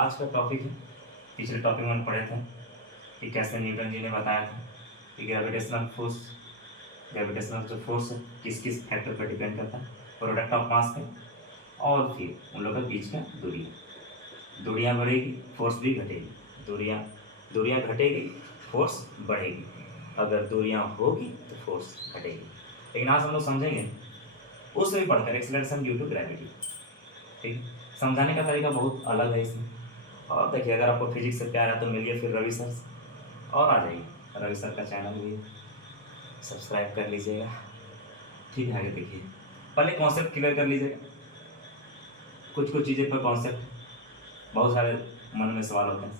आज का टॉपिक है, पिछले टॉपिक में हम पढ़े थे कि कैसे न्यूटन जी ने बताया था कि ग्रेविटेशनल जो फोर्स है किस किस फैक्टर पर डिपेंड करता है, प्रोडक्ट ऑफ मास पे, और फिर उन लोगों के बीच का दूरियाँ बढ़ेगी, फोर्स भी घटेगी। दूरियाँ दूरियाँ घटेगी, फोर्स बढ़ेगी। अगर दूरियाँ होगी तो फोर्स घटेगी। लेकिन आज हम लोग समझेंगे उससे भी पढ़कर एक्सेलरेशन ड्यू टू ग्रेविटी। ठीक, समझाने का तरीका बहुत अलग है इसमें। और देखिए, अगर आपको फिजिक्स से प्यार है तो मिलिए फिर रवि सर से, और आ जाइए रवि सर का चैनल भी सब्सक्राइब कर लीजिएगा। ठीक है, आगे देखिए, पहले कॉन्सेप्ट क्लियर कर लीजिएगा। कुछ कुछ चीज़ें पर कॉन्सेप्ट बहुत सारे मन में सवाल होते हैं।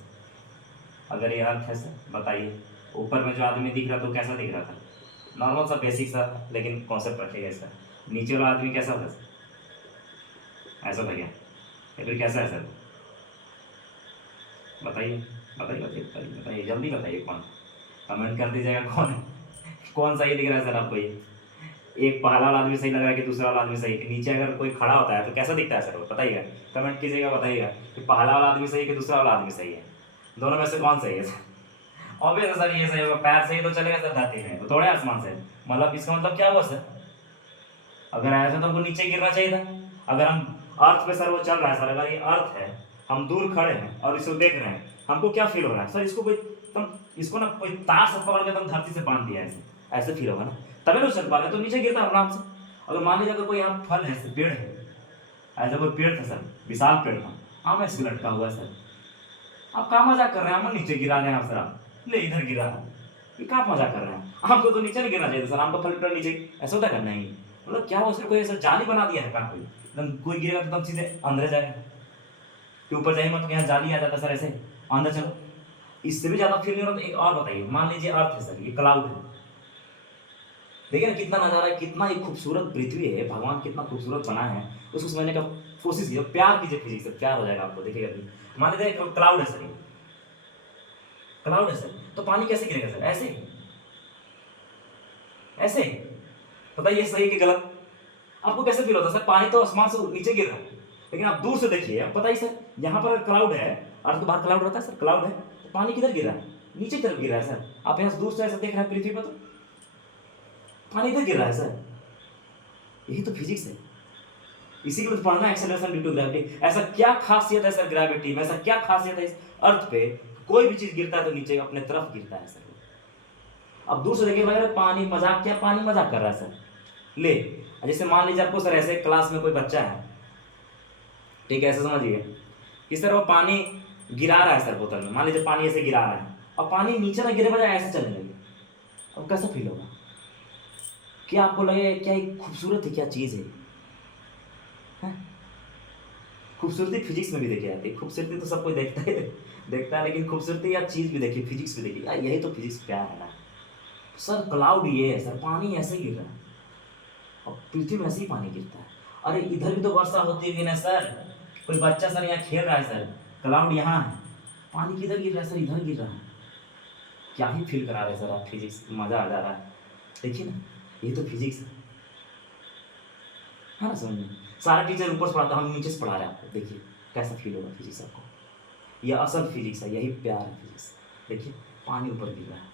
अगर ये अर्थ है सर, बताइए ऊपर में जो आदमी दिख रहा था वो कैसा दिख रहा था? नॉर्मल सा, बेसिक सा, लेकिन कॉन्सेप्ट रखिएगा इसका। नीचे वाला आदमी कैसा था सर? ऐसा था क्या? या फिर कैसा है सर? बताइए बताइए बताइए बताइए बताइए, जल्दी बताइए। कौन? कमेंट कर दीजिएगा कौन है, कौन सही दिख रहा है सर आपको? ये एक पहला वाला आदमी सही लग रहा है कि दूसरा वाला आदमी सही? नीचे अगर कोई खड़ा होता है तो कैसा दिखता है सर वो? बताइएगा, कमेंट कीजिएगा, बताइएगा कि पहला वाला आदमी सही है कि दूसरा वाला आदमी सही है। दोनों में से कौन सही है सर? ऑब्वियस है सर, ये सही होगा। पैर सही तो चलेगा सर धरती में, वो थोड़े आसमान से। मतलब इसका मतलब क्या हुआ सर? अगर ऐसा तो हमको नीचे गिरना चाहिए था। अगर हम अर्थ पे सर वो चल रहा है सर, अगर ये अर्थ है, हम दूर खड़े हैं और इसको देख रहे हैं, हमको क्या फील हो रहा है सर? इसको कोई तुम इसको ना कोई तार से पकड़ के तुम धरती से बांध दिया, ऐसे ऐसे फील होगा ना, तभी ना चल पा रहे, तो नीचे गिरता आराम से। अगर मान लीजिए अगर कोई यहाँ फल है, पेड़ है, ऐसा कोई पेड़ था सर, विशाल पेड़ था, आम ऐसे लटका हुआ है सर, आप कहाँ मजाक कर रहे हैं? आम नीचे गिरा रहे हैं आप सर, आप ले इधर गिरा है, ये कहाँ मजाक कर रहे हैं? आम को तो नीचे नहीं गिरना चाहिए सर, आम का फल टूटा नीचे, ऐसा होता है? नहीं, मतलब क्या हो सर, कोई ऐसा जाली बना दिया है कहाँ? कोई एकदम कोई गिरेगा तो एकदम सीधे अंदर जाएगा कि ऊपर जाएंगे, मतलब यहाँ जाली आ जाता सर, ऐसे अंदर चलो। इससे भी ज्यादा फील नहीं हो रहा तो एक और बताइए, मान लीजिए अर्थ है सर, ये क्लाउड है, देखिए ना कितना नजारा है, कितना एक खूबसूरत पृथ्वी है, भगवान कितना खूबसूरत बना है, उसको समझने का कोशिश कीजिए, प्यार कीजिए फिजिक्स से, प्यार हो जाएगा आपको। देखिएगा अभी मान लीजिए क्लाउड है सर, ये क्लाउड है सर, तो पानी कैसे गिरेगा सर? ऐसे ऐसे? बताइए सही कि गलत? आपको कैसे फील होता है सर? पानी तो आसमान से नीचे गिर रहा है, लेकिन आप दूर से देखिए, अब बताइए सर, यहाँ पर क्लाउड है, अर्थ के बाहर क्लाउड रहता है सर, क्लाउड है तो पानी किधर गिर रहा है? नीचे की तरफ गिर रहा है सर। आप यहाँ से दूर से ऐसा देख रहे हैं पृथ्वी पर, तो पानी इधर गिर रहा है सर। यही तो फिजिक्स है, इसी के लिए पढ़ना है एक्सेलरेशन ड्यू टू ग्रेविटी। ऐसा क्या खासियत है सर ग्रेविटी में, ऐसा क्या खासियत है इस अर्थ पे, कोई भी चीज गिरता है तो नीचे अपने तरफ गिरता है सर। अब दूर से देखिए, लग रहा है पानी मजाक, क्या पानी मजाक कर रहा है सर? ले, जैसे मान लीजिए आपको सर ऐसे क्लास में कोई बच्चा है, ठीक है, ऐसे समझिए कि सर वो पानी गिरा रहा है सर बोतल में, मान लीजिए पानी ऐसे गिरा रहा है, और पानी नीचे ना गिरे बजाय ऐसे चलने लगे, अब कैसा फील होगा? क्या आपको लगे क्या एक खूबसूरत है, क्या चीज है? खूबसूरती फिजिक्स में भी देखी जाती है। खूबसूरती तो सब कोई देखता है, लेकिन खूबसूरती या चीज भी देखिए, फिजिक्स भी देखिए यार, यही तो फिजिक्स प्यार है ना सर। क्लाउड ये है सर, पानी ऐसे गिर रहा है, और पृथ्वी में ऐसे ही पानी गिरता है। अरे इधर भी तो वर्षा होती है ना सर, कोई बच्चा सर यहाँ खेल रहा है सर, क्लाउड यहाँ है, पानी किधर गिर रहा है सर? इधर गिर रहा है। क्या ही फील करा रहे सर आप, फिजिक्स मजा आ जा रहा है। देखिए ना, ये तो फिजिक्स है ना, समझ में? सारा टीचर ऊपर से पढ़ाता, हम नीचे से पढ़ा रहे हैं आपको, देखिए कैसा फील होगा फिजिक्स आपको। यह असल फिजिक्स है, यही प्यार है फिजिक्स। देखिए पानी ऊपर गिर रहा है,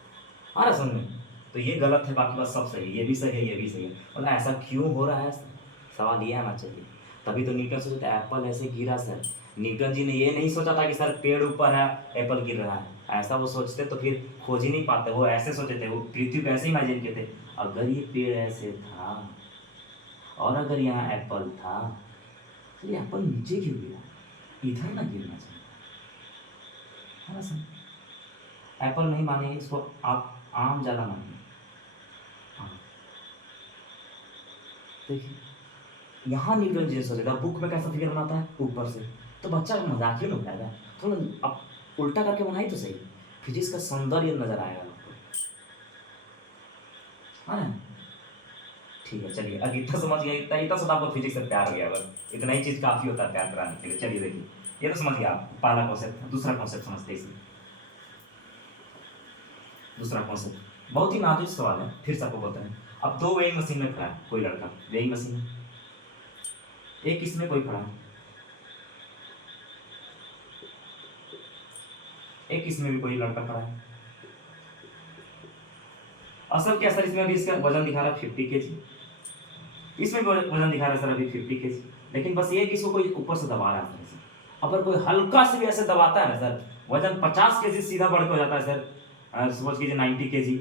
आ रहा समझ में? तो ये गलत है, बाकी बात सब सही है, ये भी सही है, ये भी सही है। मतलब ऐसा क्यों हो रहा है, सवाल ये आना चाहिए। तभी तो न्यूटन सोचता है एप्पल ऐसे गिरा सर। न्यूटन जी ने ये नहीं सोचा था कि सर पेड़ ऊपर है, एप्पल गिर रहा है, ऐसा वो सोचते तो फिर खोज ही नहीं पाते। वो ऐसे सोचे थे, वो पृथ्वी को ऐसे इमेजिन किए थे, अगर ये पेड़ ऐसे था और अगर यहाँ एप्पल था तो ये एप्पल नीचे क्यों गिरा, इधर ना गिरना चाहिए, है ना सर? एप्पल नहीं माने इसको, आप आम ज़्यादा मानिए। हाँ, देखिए यहाँ न्यूटन जी सोचेगा, बुक में कैसा फिगर बनाता है ऊपर से, तो बच्चा मजाक ही नहीं उठाएगा, थोड़ा अब उल्टा करके बनाई तो सही, फिजिक्स का सौंदर्य नजर आएगा आपको, है ना? ठीक है, चलिए अब इतना समझ गया, इतना इतना सब आपको फिजिक्स से प्यार हो गया, बस इतना ही चीज काफी होता है प्यार कराने के लिए। चलिए देखिए, ये तो समझ गया आप पहला कॉन्सेप्ट। दूसरा कॉन्सेप्ट समझते हैं इसमें। दूसरा कॉन्सेप्ट बहुत ही नाजुक सवाल है, फिर से आपको बोलते हैं। अब दो वेइंग मशीन में खड़ा है कोई लड़का, वेइंग मशीन, एक इसमें कोई खड़ा है, एक इसमें भी कोई लड़का खड़ा है। असल क्या सर, इसमें भी इसका वजन दिखा रहा है 50 kg, इसमें भी वजन दिखा रहा है सर अभी 50 kg, लेकिन बस ये कि इसको कोई ऊपर से दबा रहा है सर। अगर कोई हल्का से भी ऐसे दबाता है ना सर, वजन 50 kg सीधा बढ़ के हो जाता है सर, समझ कीजिए 90 kg,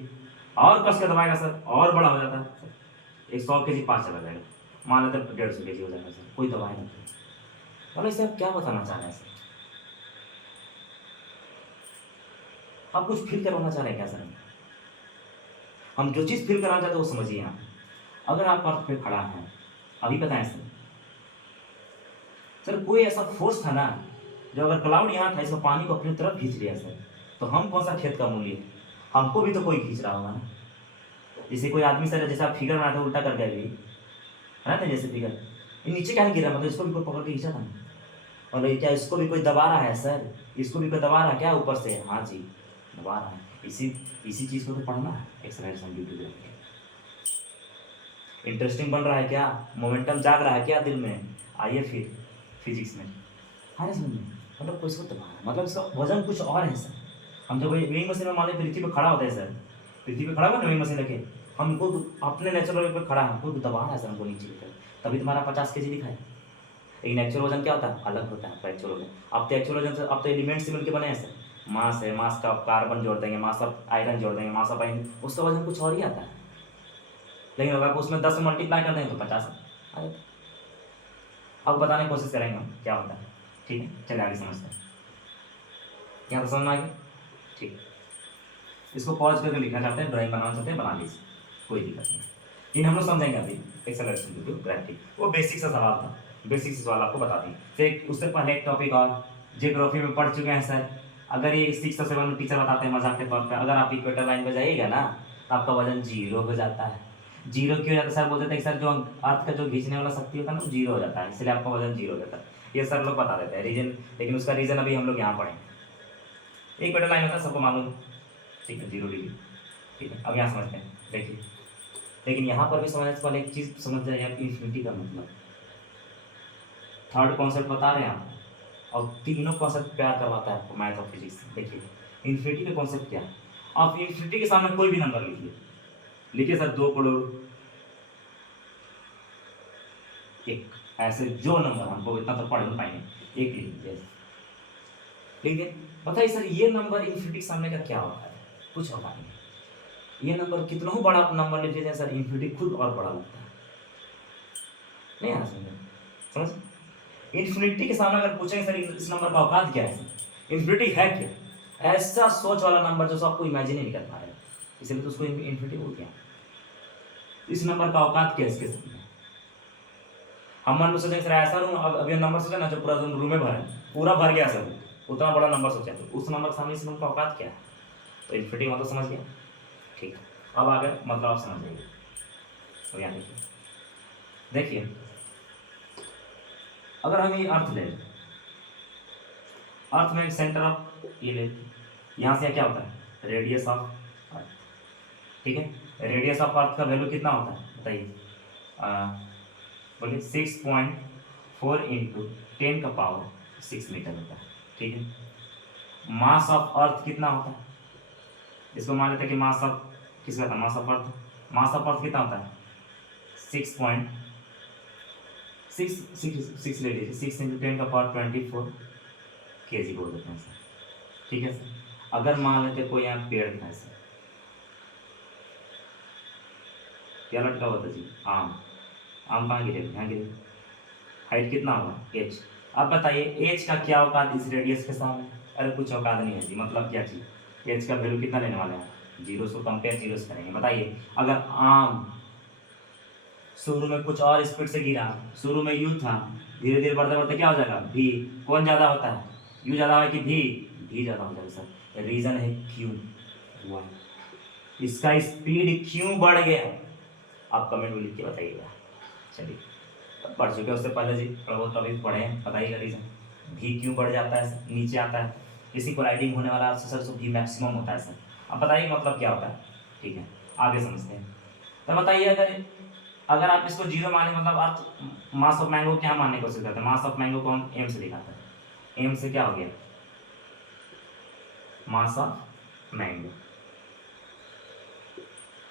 और कस के दबाएगा सर और बड़ा हो जाता है सर, 100 kg पास चला जाएगा, मान लेते 150 kg हो जाएगा सर, कोई दबाए नहीं। मतलब इससे आप क्या बताना चाह रहे हैं सर? आप कुछ फील करवाना चाह रहे हैं क्या सर? हम जो चीज़ फील कराना चाहते हैं वो समझिए आप। अगर आप अर्थ पे खड़ा हैं, अभी बताएं सर, सर कोई ऐसा फोर्स था ना, जो अगर क्लाउड यहाँ था इसको पानी को अपनी तरफ खींच लिया सर, तो हम कौन सा खेत का मूल्य, हमको भी तो कोई खींच रहा होगा ना। जैसे कोई आदमी सर, जैसे आप फिगर बनाते उल्टा कर गया भी है ना, जैसे फिगर ये नीचे क्या नहीं गिरा, मतलब इसको भी कोई पकड़ के खींचा था ना, और क्या इसको भी कोई दबा रहा है सर, इसको भी कोई दबा रहा है क्या ऊपर से? हाँ जी दबा रहा है। इसी चीज़ को तो पढ़ना है एक्सरसाइज हम ड्यूटी। इंटरेस्टिंग बन रहा है क्या? मोमेंटम जाग रहा है क्या दिल में? आइए फिर फिजिक्स में। हाँ समझ में, मतलब कोई इसको दबा रहा है, मतलब इसका वजन कुछ और है सर। हम जब वेइंग मशीन में मान लीजिए पृथ्वी पे खड़ा होता है सर, पृथ्वी पे खड़ा हुआ ना वेइंग मशीन रखे, हमको अपने नेचुरल पे खड़ा है, हमको दबा रहा है सर हमको नीचे की तरफ, तभी तुम्हारा 50 kg लिखा है। लेकिन एक्चुअल वजन क्या होता है? अलग होता है आपका एक्चुअल वजन। अब तो एक्चुअल वजन से अब तो एलिमेंट से मिलकर बने हैं सर, मास है, मास का कार्बन जोड़ देंगे, मास ऑफ आयरन जोड़ देंगे, मास ऑफ आयरन, उसका वजन कुछ और ही आता है। लेकिन अगर आप उसमें 10 मल्टीप्लाई कर देंगे तो 50 आएगा। अब बताने की कोशिश करेंगे हम क्या होता है, ठीक है? चलिए आगे समझते हैं। यहाँ तो समझ में आ गया, ठीक। इसको पॉज करके लिखना चाहते हैं, ड्राइंग बनाना चाहते हैं, बना लीजिए, कोई दिक्कत नहीं। इन हम लोग समझेंगे अभी एक्सेलरेशन ड्यू टू ग्रेविटी, वो बेसिक सा सवाल था, बेसिक से सवाल आपको बता दिए। फिर उससे पहले एक टॉपिक और जियोग्राफी में पढ़ चुके हैं सर। अगर ये 6 और 7 में टीचर बताते हैं मजाक के तौर पर, अगर आप इक्वेटर लाइन पर जाइएगा ना तो आपका वजन 0 हो जाता है। 0 क्यों हो जाता है सर? बोलते थे सर जो अर्थ का जो खींचने वाला शक्ति होता है ना वो 0 हो जाता है, इसलिए आपका वजन 0 हो जाता है। ये सर लोग बता देते हैं रीजन, लेकिन उसका रीजन अभी हम लोग यहाँ पढ़ेंगे। इक्वेटर लाइन होता है सबको मालूम, ठीक है, 0 डिग्री, ठीक है। अब यहाँ समझते हैं, देखिए, लेकिन यहाँ पर भी समझने से पहले एक चीज़ समझ जाइए आप, इन्फिनिटी का मतलब। थर्ड कॉन्सेप्ट बता रहे हैं आप, और तीनों कॉन्सेप्ट प्यार करवाता है आपको मैथ और फिजिक्स। देखिए इन्फिनिटी का कॉन्सेप्ट क्या है, आप इन्फिनिटी के सामने कोई भी नंबर लिखिए, लिखिए सर 2 करोड़ 1, ऐसे जो नंबर हमको इतना तो पढ़ नहीं पाएंगे, एक लिख दीजिए। लेकिन बताइए सर ये नंबर इन्फिनिटी के सामने का क्या होता है? कुछ होता नहीं। ये नंबर कितना ही बड़ा नंबर लिख लीजिए सर, इन्फिनिटी खुद और बड़ा लगता है। नहीं आ समझ? इन्फिनिटी के सामने अगर पूछेंगे सर इस नंबर का औकात क्या है, इन्फिनिटी है क्या, ऐसा सोच वाला नंबर जो आपको इमेजिन ही नहीं कर पा रहे, इसलिए तो उसको इन्फिनिटी बोलते हैं। इस नंबर का औकात क्या है इसके सामने? हम मन में सोचेंगे सर ऐसा रूम, अब अभी नंबर सोचा ना जो पूरा रूम में भर है, पूरा भर गया सर, उतना बड़ा नंबर सोचा, तो उस नंबर के सामने इस नंबर का औकात क्या है? तो इन्फिनिटी मतलब समझ गया, ठीक। अब आगे मतलब आप समझ जाइए। तो यहाँ देखिए अगर हम ये अर्थ ले, अर्थ में सेंटर ऑफ ये ले, यहाँ से क्या होता है? रेडियस ऑफ अर्थ, ठीक है। रेडियस ऑफ अर्थ का वैल्यू कितना होता है बताइए? बोलिए 6.4 इंटू 10⁻6 मीटर होता है, ठीक है। मास ऑफ अर्थ कितना होता है? इसको मान लेते हैं कि मास ऑफ किसका था? Mass of earth, mass of earth कितना होता है? 6.6 ले लीजिए, 6 इंटू 10⁻24 kg बोल देते हैं सर, ठीक है सर। अगर मान लेते कोई यहाँ पेड़ था सर, क्या लटका हुआ था जी? आम, आम कहाँ गिरे? यहाँ गिरे। हाइट कितना होगा? h। अब बताइए h का क्या औकात इस रेडियस के सामने? अरे कुछ औकात नहीं है जी, मतलब क्या चीज़, h का वैल्यू कितना लेने वाले हैं? 0 से कंपेयर 0 से करेंगे। बताइए अगर आम शुरू में कुछ और स्पीड से गिरा, शुरू में u था, धीरे धीरे बढ़ते बढ़ते क्या हो जाएगा? v। कौन ज़्यादा होता है? u ज़्यादा है कि v? v ज़्यादा हो जाएगा सर। रीज़न है क्यों? इसका स्पीड क्यों बढ़ गया? आप कमेंट में लिख के बताइएगा। चलिए पढ़ चुके उससे पहले जी, थोड़ा बहुत अभी पढ़े हैं, बताइएगा रीज़न भी क्यों बढ़ जाता है, नीचे आता है। इसी को राइडिंग होने वाला सर सो भी मैक्सिमम होता है सर। अब बताइए मतलब क्या होता है, ठीक है, आगे समझते हैं। तो बताइए अगर आप इसको 0 माने, मतलब आप मास ऑफ मैंगो क्या मानने की कोशिश करते हैं? मास ऑफ मैंगो को हम m से दिखाते हैं, m से क्या हो गया? Mass of mango.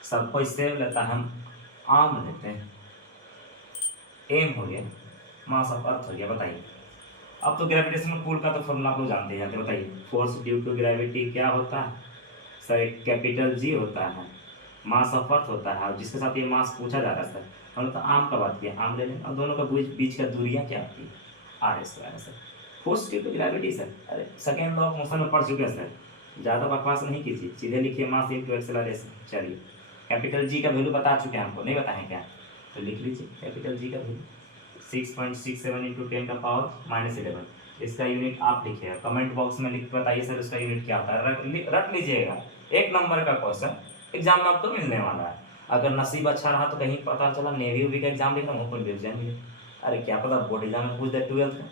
सब कोई सेब लेता है, हम आम लेते हैं। एम हो गया, मास ऑफ अर्थ हो गया। बताइए, अब तो ग्रेविटेशनल पुल का तो फॉर्मूला आप लोग जानते हैं। बताइए, फोर्स ड्यू टू ग्रेविटी क्या होता है सर? एक कैपिटल जी होता है, मास ऑफ अर्थ होता है, और जिसके साथ ये मास पूछा जा रहा है सर, हमने तो आम का बात किया, आम ले लें, और दोनों का बीच का दूरियां क्या होती है? R square sir. Force due to gravity sir, अरे सेकेंड लॉ ऑफ मोशन में पढ़ चुके हैं सर, ज़्यादा बकवास नहीं कीजिए, सीधे लिखिए मास इनटू एक्सेलरेशन। चलिए, कैपिटल जी का वैल्यू बता चुके हैं, हमको नहीं बताएं क्या? तो लिख लीजिए कैपिटल जी का वैल्यू 6.67 इंटू 10 का पावर -11। इसका यूनिट आप लिखिएगा, कमेंट बॉक्स में लिख बताइए सर उसका यूनिट क्या होता है। रट लीजिएगा, एक नंबर का क्वेश्चन एग्जाम में आपको मिलने वाला है। अगर नसीब अच्छा रहा तो कहीं पता चला नेवी उवी का एग्जाम लिख रहा हूँ, कोई एग्जाम मिले, अरे क्या पता बोर्ड एग्जाम में पूछ दे 12th का,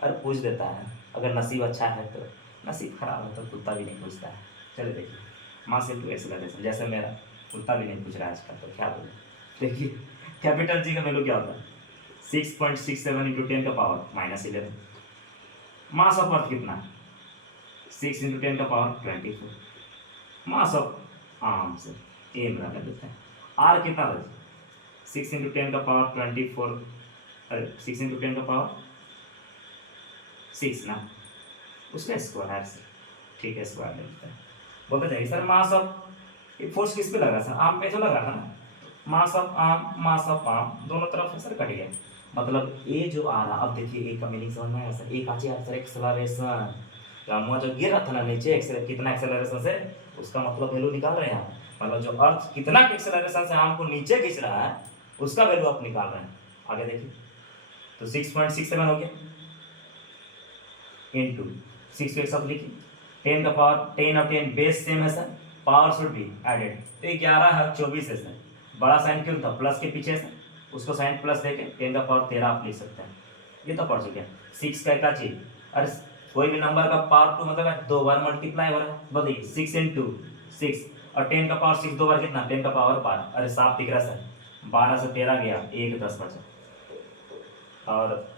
अरे पूछ देता है। अगर नसीब अच्छा है तो, नसीब खराब है तो कुत्ता भी नहीं पूछता है। चलिए देखिए, मास इनटू एक्सेलरेशन, जैसे मेरा कुत्ता भी नहीं पूछ रहा है आजकल, तो क्या बोले। देखिए कैपिटल जी का वैल्यू क्या होता है? 6.67 इंटू 10 का पावर -11। मास ऑफ अर्थ कितना है? 6 इंटू 10 का पावर 24। मास ऑफ आर्म से एम रख देते हैं। आर कितना था? 6 इंटू 10 का पावर 24, अरे 6 इंटू 10 का पावर 6 ना, उसका स्क्वायर से, ठीक है, स्क्वायर ले लेते हैं। बोलते जाइए सर मास ऑफ फोर्स किस पे लग रहा है सर? आर्म पे तो लग रहा था ना, mass of arm, mass of arm दोनों तरफ सर कट गया, मतलब ए जो आ रहा, अब देखिए ए का मीनिंग समझ में आया सर? ए का सर एक्सेलरेशन, मुआ जो गिर रहा था ना नीचे, कितना एक्सेलरेशन से, उसका मतलब वैल्यू निकाल रहे हैं आप, मतलब जो अर्थ कितना एक्सेलरेशन से आर्म को नीचे खींच रहा है उसका वैल्यू आप निकाल रहे हैं। आगे देखिए, तो 6.67 हो गया इंटू 6 एक साथ लिखिए, 10 का पावर 10 और 10 बेस सेम है sir, power should be added, तो 11 है 24 है सर, बड़ा साइन क्यों था? प्लस के पीछे से, उसको साइन प्लस देके 10 का पावर 13 आप लिख सकते हैं। ये तो पढ़ चुके हैं। 6 का क्या चीज, अरे कोई भी नंबर का पावर 2 मतलब 2 बार मल्टीप्लाई हो रहा है, बताइए 6 इंटू 6, और 10 का पावर 6 2 बार कितना? 10 का पावर 12, अरे साफ दिख रहा है सर, 12 से 13 गया, 1 10 बचा। और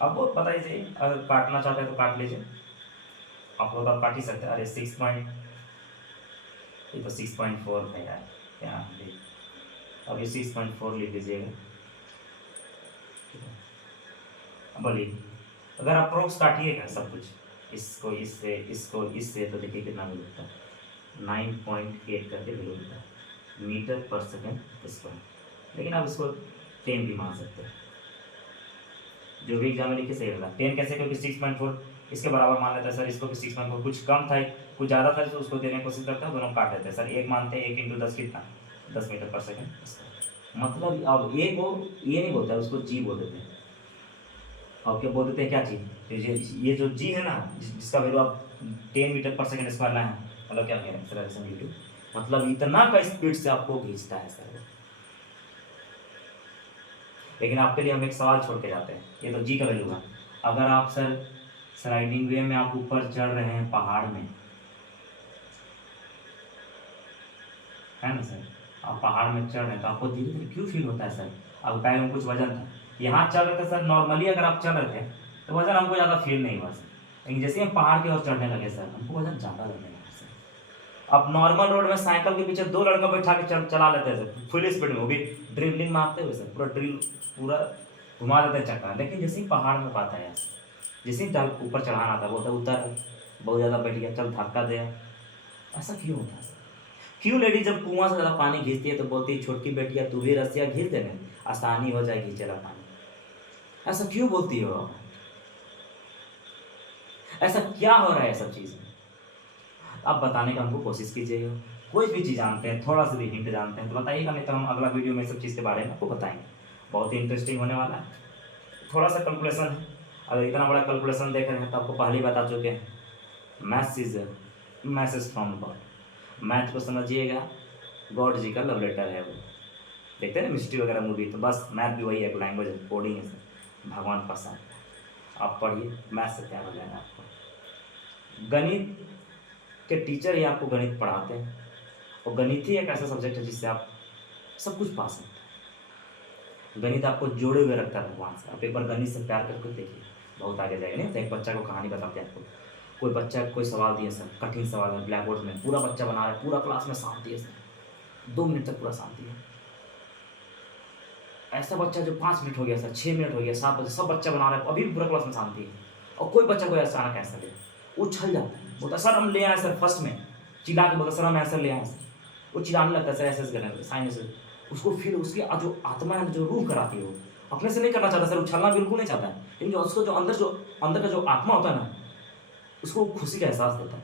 अब वो बताइए, अगर काटना चाहते हैं तो काट लीजिए, आप लोग आप काट ही सकते हैं। अरे 6.4 है यार, क्या अब ये 6.4 लिख लीजिएगा, बोलिए। अगर अप्रोक्स काटिएगा सब कुछ, इसको इससे तो देखिए कितना मिलता है, 9.8 करके मिलता है मीटर पर सेकेंड स्क्वायर। लेकिन आप इसको 10 भी मान सकते हैं, जो भी एग्जाम में लिखे सही होगा। 10 कैसे? क्योंकि 6.4 इसके बराबर मान लेते हैं सर इसको, कि 6.4 कुछ कम था कुछ ज़्यादा था तो उसको देने की कोशिश करते हैं, दोनों काट देते हैं सर। एक मानते हैं 1 इंटू 10 कितना? 10 मीटर पर सेकेंड। मतलब अब ए को ये नहीं बोलता है, उसको जी बोल देते हैं। और क्या बोल देते हैं, क्या चीज़? तो ये जो जी है ना, जिसका वैल्यू आप 10 मीटर पर सेकेंड स्क्वायर लाए हैं, मतलब क्या कहें एक्सेलरेशन ड्यू टू, मतलब इतना का स्पीड से आपको खींचता है सर। लेकिन आपके लिए हम एक सवाल छोड़ के जाते हैं, ये तो जी का वैल्यू है। अगर आप सर स्लाइडिंग वे में आप ऊपर चढ़ रहे हैं पहाड़ में, है ना सर, आप पहाड़ में चढ़ रहे हैं तो आपको धीरे धीरे क्यों फील होता है सर? अब बैग में कुछ वजन था, यहाँ चल रहे थे सर, नॉर्मली अगर आप चल रहे थे तो वजन हमको ज़्यादा फील नहीं हुआ सर, लेकिन जैसे हम पहाड़ की ओर चढ़ने लगे सर, हमको वजन ज़्यादा लगने लगा सर। अब नॉर्मल रोड में साइकिल के पीछे 2 लड़का बैठा के चला लेते हैं सर फुल स्पीड में, वो भी ड्रिबलिंग मारते हुए सर, पूरा घुमा देते हैं चक्का। लेकिन जैसे ही पहाड़ में बात आया, जैसे ही ऊपर चढ़ाना था, बोलता उतर, बहुत ज़्यादा बैठ गया, चल धक्का दे। ऐसा क्यों होता है सर? क्यों लेडी जब कुआं से ज़्यादा पानी खींचती है तो बोलती है छोटकी बेटिया तू भी रस्सियाँ घींच देने, आसानी हो जाएगी खींचेला पानी, ऐसा क्यों बोलती हो? ऐसा क्या हो रहा है सब चीज़ में? आप बताने का हमको कोशिश कीजिएगा। कोई भी चीज़ जानते हैं, थोड़ा सा भी हिंट जानते हैं तो बताइएगा, नहीं तो हम अगला वीडियो में सब चीज़ के बारे में आपको बताएंगे। बहुत ही इंटरेस्टिंग होने वाला है। थोड़ा सा कैलकुलेशन है, अगर इतना बड़ा कैलकुलेशन देख रहे हैं तो आपको पहले ही बता चुके हैं, maths is message from God. Math को समझिएगा, गॉड जी का लव लेटर है वो। देखते हैं ना मिस्ट्री वगैरह मूवी, तो बस मैथ भी वही एक लैंग्वेज है, कोडिंग है, भगवान पसंद। आप पढ़िए, मैथ से तैयार हो जाएगा आपको। गणित के टीचर ही आपको गणित पढ़ाते हैं, और गणित ही एक ऐसा सब्जेक्ट है जिससे आप सब कुछ पा सकते हैं। गणित आपको जोड़े हुए रखता है भगवान से। आप एक बार गणित से प्यार करके देखिए, बहुत आगे जाएगा। नहीं तो एक बच्चा को कहानी बताते हैं आपको, कोई बच्चा कोई सवाल दिया सर, कठिन सवाल है ब्लैक बोर्ड में, पूरा बच्चा बना रहा है, पूरा क्लास में शांति है सर, 2 मिनट तक पूरा शांति है। ऐसा बच्चा जो 5 मिनट हो गया सर, 6 मिनट हो गया, 7 बजे सब बच्चा बना रहा है, अभी भी पूरा क्लास में शांति है। और कोई बच्चा कोई अचानक आंसर दे, उछल जाता है, बोलता सर हम ले आए सर फर्स्ट में, चिल्ला के बोलता सर हम आंसर ले आए सर। वो चिल्लाने लगता है सर ऐसे करने लगता है, साइंस से। उसको फिर उसकी जो आत्मा है, जो रूह कराती है, वो अपने से नहीं करना चाहता सर, उछलना बिल्कुल नहीं चाहता है, लेकिन जो उसको जो अंदर का जो आत्मा होता है ना, उसको खुशी का एहसास देता है।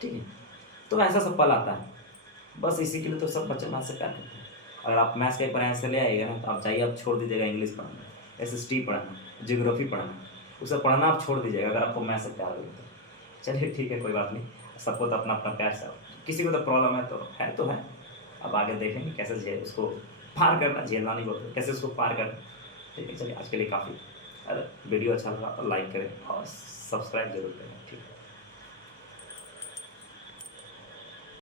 ठीक है, तो ऐसा सब पल आता है, बस इसी के लिए तो सब बच्चे मैथ्स से प्यार करते हैं। अगर आप मैथ्स के पढ़ाई से ले आइएगा ना, तो आप चाहिए आप छोड़ दीजिएगा इंग्लिश पढ़ाना, SST पढ़ाना, ज्योग्राफी पढ़ाना, उसे पढ़ना आप छोड़ दीजिएगा अगर आपको मैथ्स से प्यार हो तो। चलिए ठीक है, कोई बात नहीं, सबको तो अपना अपना प्यार से, किसी को तो प्रॉब्लम है तो है। अब आगे देखेंगे कैसे झेल उसको पार करना, झेलना नहीं बोलते, कैसे उसको पार करना। ठीक है, चलिए आज के लिए काफ़ी। अगर वीडियो अच्छा लगा तो लाइक करें और सब्सक्राइब जरूर करें। ठीक है।